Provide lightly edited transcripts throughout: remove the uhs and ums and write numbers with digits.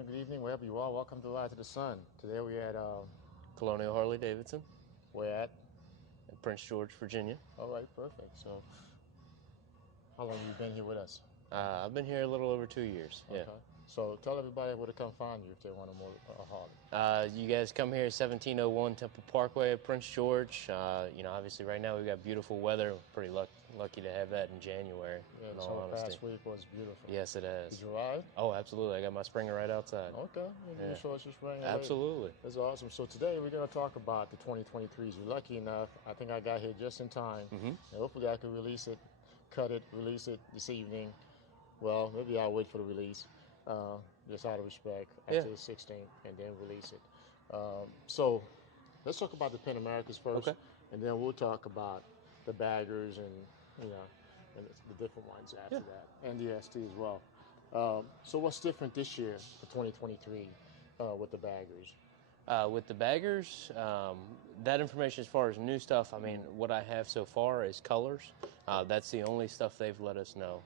afternoon, good evening, wherever you are. Welcome to Live to the Sun. Today we're at Colonial Harley Davidson. we're at. In Prince George, Virginia. All right, perfect. So, how long have you been here with us? I've been here a little over 2 years. Yeah. Okay. So tell everybody where to come find you if they want a Harley. You guys come here, 1701 Temple Parkway at Prince George. Obviously right now we've got beautiful weather. We're pretty lucky to have that in January. Yeah, in this all whole honesty. past week was beautiful. Yes, it has. Did you ride? Oh, absolutely. I got my Springer right outside. Okay. Yeah. So it's just raining. Absolutely. That's awesome. So today we're going to talk about the 2023s. You're lucky enough. I think I got here just in time. Mm-hmm. And hopefully I can release it this evening. Well, maybe I'll wait for the release. Just out of respect, after the 16th, and then release it. So let's talk about the Pan Americas first, Okay. and then we'll talk about the baggers and and the different ones after that, and the ST as well. So what's different this year for 2023 with the baggers? With the baggers, that information as far as new stuff, I mean, what I have so far is colors. That's the only stuff they've let us know.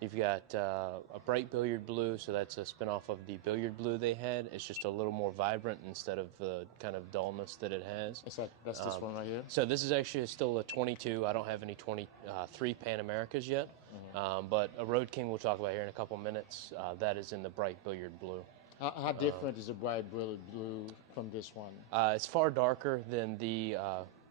You've got a bright billiard blue, so that's a spin-off of the billiard blue they had. It's just a little more vibrant instead of the kind of dullness that it has. That's this one right here? So this is actually still a 22. I don't have any 23 Pan Americas yet, but a Road King we'll talk about here in a couple minutes. That is in the bright billiard blue. How different is the bright blue from this one? It's far darker than the.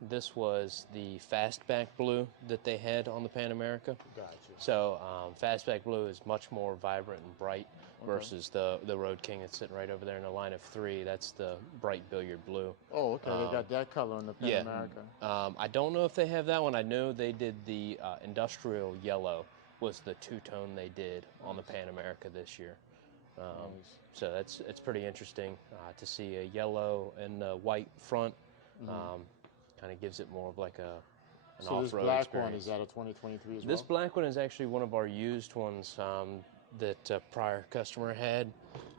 This was the fastback blue that they had on the Pan America. Gotcha. So fastback blue is much more vibrant and bright versus the Road King that's sitting right over there in the line of 3. That's the bright billiard blue. Oh, okay. They got that color in the Pan America. I don't know if they have that one. I know they did the industrial yellow was the two-tone they did on the Pan America this year. Nice. So it's pretty interesting to see a yellow and a white front. Kind of gives it more of like an So off-road this black experience. one, is that a 2023 as well? This black one is actually one of our used ones that a prior customer had,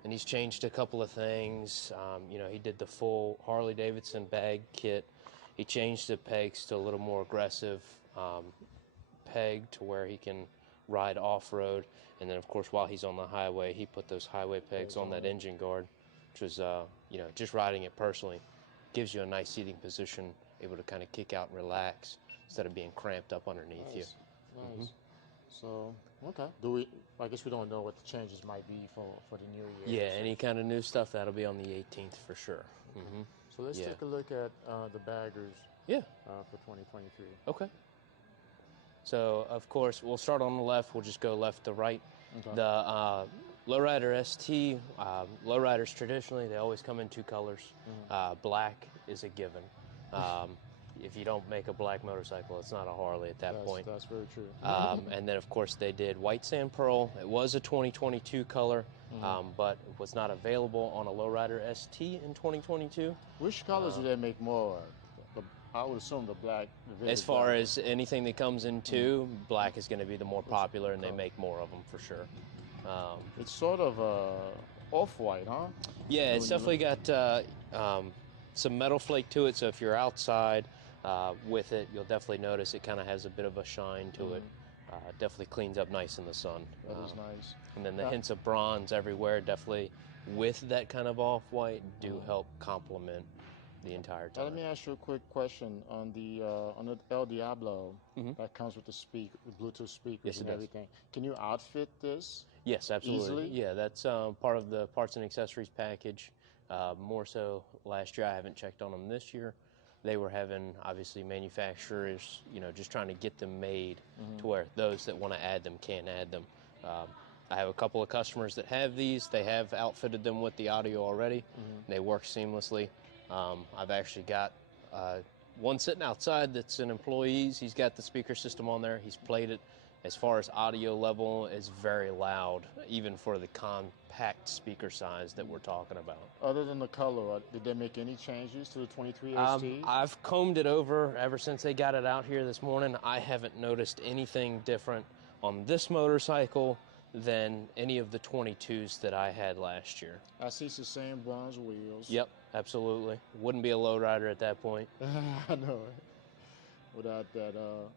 and he's changed a couple of things. He did the full Harley Davidson bag kit. He changed the pegs to a little more aggressive peg to where he can ride off-road, and then of course while he's on the highway he put those highway pegs on that engine guard, which was just riding it personally gives you a nice seating position, able to kind of kick out and relax instead of being cramped up underneath you. Nice. So, okay. I guess we don't know what the changes might be for the new year. Yeah, any kind of new stuff, that'll be on the 18th for sure. So let's take a look at the baggers for 2023. Okay. So, of course, we'll start on the left. We'll just go left to right. Okay. The Lowrider ST, lowriders traditionally, they always come in 2 colors. Black is a given. If you don't make a black motorcycle, it's not a Harley at that point. That's very true. And then, of course, they did white sand pearl. It was a 2022 color, but it was not available on a Lowrider ST in 2022. Which colors do they make more of? I would assume the black. As far as anything that comes in 2, black is going to be the more popular, and they make more of them for sure. It's sort of off-white, huh? Yeah, it's definitely got some metal flake to it, so if you're outside with it, you'll definitely notice it kind of has a bit of a shine to it. Definitely cleans up nice in the sun. That is nice. And then the hints of bronze everywhere, definitely with that kind of off-white, do help complement the entire time. Now, let me ask you a quick question on the El Diablo that comes with the Bluetooth speakers and everything. Can you outfit this? Yes, absolutely. Easily? Yeah, that's part of the parts and accessories package. More so last year. I haven't checked on them this year. They were having, obviously, manufacturers, just trying to get them made to where those that want to add them can add them. I have a couple of customers that have these. They have outfitted them with the audio already. They work seamlessly. I've actually got one sitting outside that's an employee. He's got the speaker system on there. He's played it. As far as audio level, it's very loud, even for the compact speaker size that we're talking about. Other than the color, did they make any changes to the 23 ST? I've combed it over ever since they got it out here this morning. I haven't noticed anything different on this motorcycle than any of the 22s that I had last year. I see the same bronze wheels. Yep, absolutely. Wouldn't be a lowrider at that point. I know it. Without that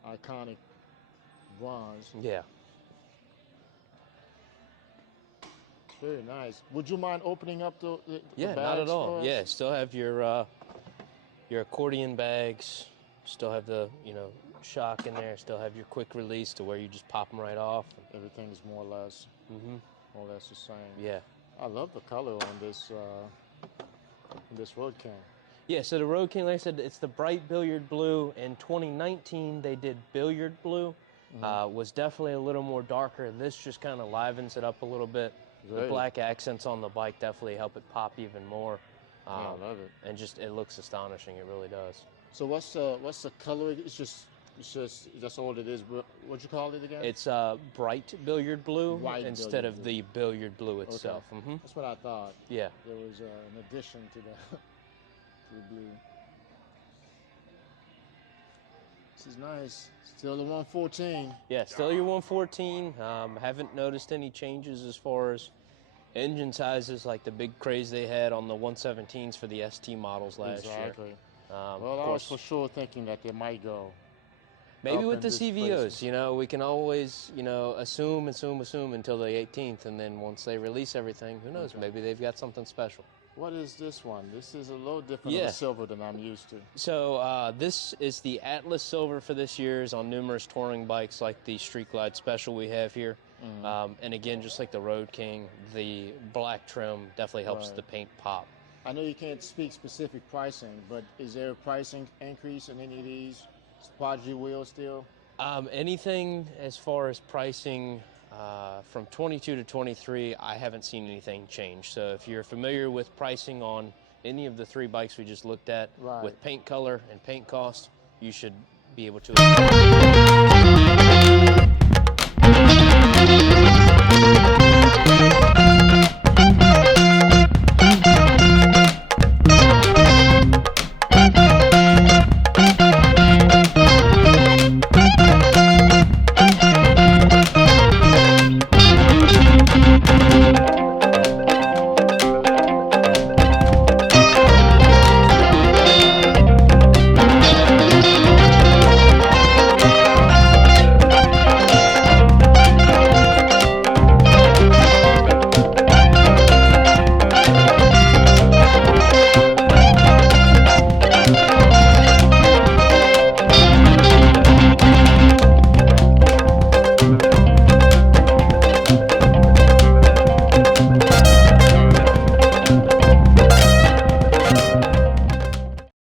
iconic bronze. Yeah. Very nice. Would you mind opening up the Yeah, bags not at all. for us? Yeah, still have your accordion bags. Still have the shock in there. Still have your quick release to where you just pop them right off. Everything's more or less the same. Yeah. I love the color on this Road King. Yeah, so the Road King, like I said, it's the bright billiard blue. In 2019, they did billiard blue. Was definitely a little more darker. This just kind of livens it up a little bit. The black accents on the bike definitely help it pop even more. Yeah, I love it. And just it looks astonishing. It really does. So what's the color? It's just that's all it is. What'd you call it again? It's bright billiard blue instead of the billiard blue itself. Okay. That's what I thought. Yeah. There was an addition to the blue. This is nice. Still the 114. Yeah, still your 114. Haven't noticed any changes as far as engine sizes, like the big craze they had on the 117s for the ST models last year. Exactly. Well, I was for sure thinking that they might go. Maybe with the CVOs, we can always, assume until the 18th, and then once they release everything, who knows? Maybe they've got something special. What is this one? This is a little different of the silver than I'm used to. So this is the Atlas Silver for this year's on numerous touring bikes like the Street Glide Special we have here. And again, just like the Road King, the black trim definitely helps the paint pop. I know you can't speak specific pricing, but is there a pricing increase in any of these? Podgy wheels still? Anything as far as pricing from 22 to 23, I haven't seen anything change. So if you're familiar with pricing on any of the three bikes we just looked at with paint color and paint cost, you should be able to.